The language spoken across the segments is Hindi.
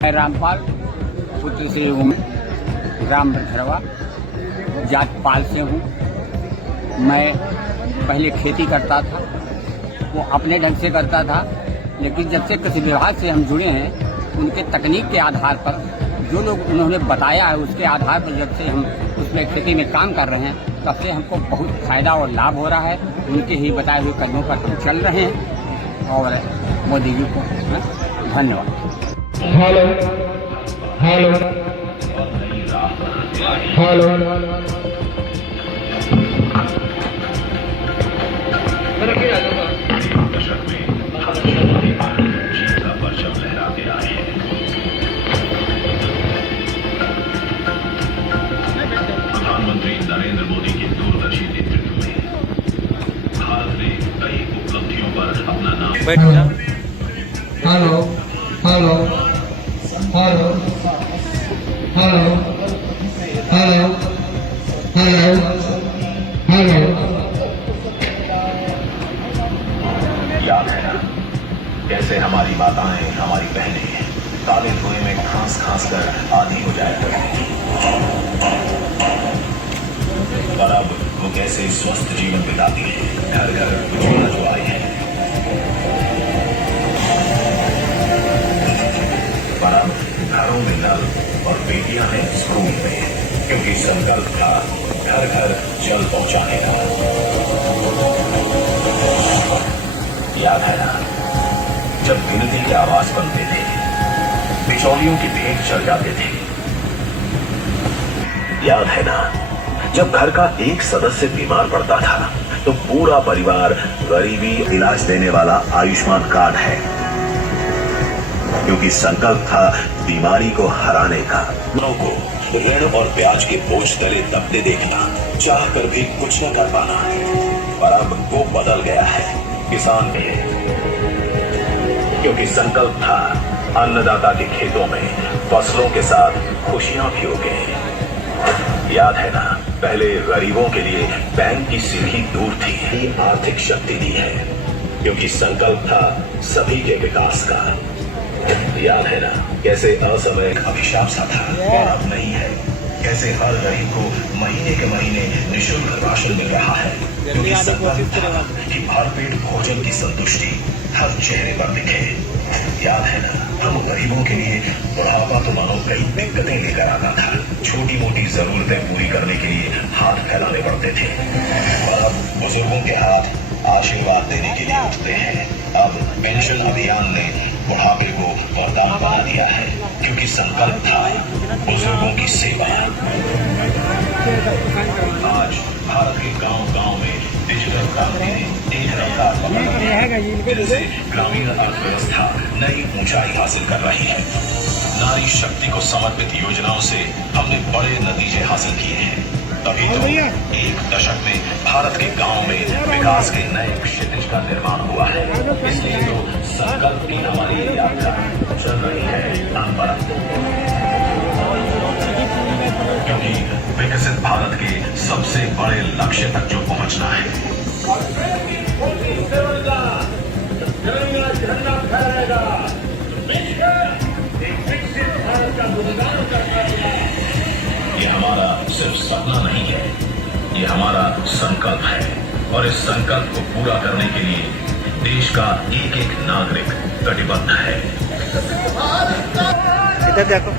मैं रामपाल पुत्र से हूँ, ग्राम बरथरवा, जात पाल से हूँ। मैं पहले खेती करता था, वो अपने ढंग से करता था, लेकिन जब से कृषि विभाग से हम जुड़े हैं, उनके तकनीक के आधार पर जो लोग उन्होंने बताया है, उसके आधार पर जब से हम उसमें खेती में काम कर रहे हैं, तब से हमको बहुत फायदा और लाभ हो रहा है। उनके ही बताए हुए कदमों पर हम चल रहे हैं और मोदी जी को धन्यवाद। हेलो हेलो हेलो प्रधानमंत्री नरेंद्र मोदी के दूरदर्शी नेतृत्व में भारत ने कई उपलब्धियों पर अपना नाम। Hello hello hello hello hello hello hello. याद है ना कैसे हमारी माताएं, हमारी बहनें काले धुएं में खांस खांस कर आधी हो जाया करती थी, और अब वो कैसे स्वस्थ जीवन बिताती है, घर घर उज्ज्वला जो आई है। पर अब घरों में नल और बेटियां हैं स्कूल में, क्योंकि संकल्प था घर घर जल पहुंचाने का। याद है ना जब गिनती के आवाज बनते थे, बिचौलियों की भेंट चढ़ जाते थे। याद है ना जब घर का एक सदस्य बीमार पड़ता था तो पूरा परिवार गरीबी इलाज देने वाला आयुष्मान कार्ड है, क्योंकि संकल्प था बीमारी को हराने का। लोगों को ऋण और ब्याज के बोझ तले दबते देखना, चाह कर भी कुछ न कर पाना। पर अब वो बदल गया है किसान के, क्योंकि संकल्प था अन्नदाता के खेतों में फसलों के साथ खुशियां भी हो गई। याद है ना पहले गरीबों के लिए बैंक की सीढ़ी दूर थी, आर्थिक शक्ति दी है, क्योंकि संकल्प था सभी के विकास का। याद है ना कैसे असमय अभिशाप सा था और अब नहीं है, कैसे हर गरीब को महीने के महीने निःशुल्क राशन मिल रहा है, क्योंकि संकल्प था कि भरपेट भोजन की संतुष्टि हर चेहरे पर दिखे। याद है ना हम गरीबों के लिए बुढ़ापा तो मानो कई दिक्कतें लेकर आता था, छोटी मोटी जरूरतें पूरी करने के लिए हाथ फैलाने पड़ते थे, और अब बुजुर्गों के हाथ आशीर्वाद देने के लिए उठते हैं। अब पेंशन अभियान ने बुढ़ापे को वरदान बना दिया है, क्योंकि संकल्प था बुजुर्गों की सेवा। आज भारत के गांव-गांव में डिजिटल क्रांति ने एक रफ्तार पकड़ ली है, जिससे ग्रामीण अर्थव्यवस्था नई ऊंचाई हासिल कर रही है। नारी शक्ति को समर्पित योजनाओं से हमने बड़े नतीजे हासिल किए हैं, तभी तो एक दशक में भारत के गांव में विकास के नए क्षितिज का निर्माण हुआ है। इसलिए तो संकल्प की हमारी यात्रा चल रही है अनवरत, क्योंकि विकसित भारत के सबसे बड़े लक्ष्य तक जो पहुंचना है, ये हमारा सिर्फ सपना नहीं है, ये हमारा संकल्प है, और इस संकल्प को पूरा करने के लिए देश का एक एक नागरिक कटिबद्ध है। इधर देखो।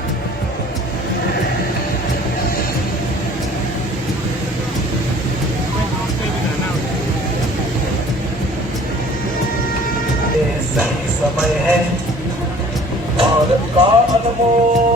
सही समय है भारत का अनमोल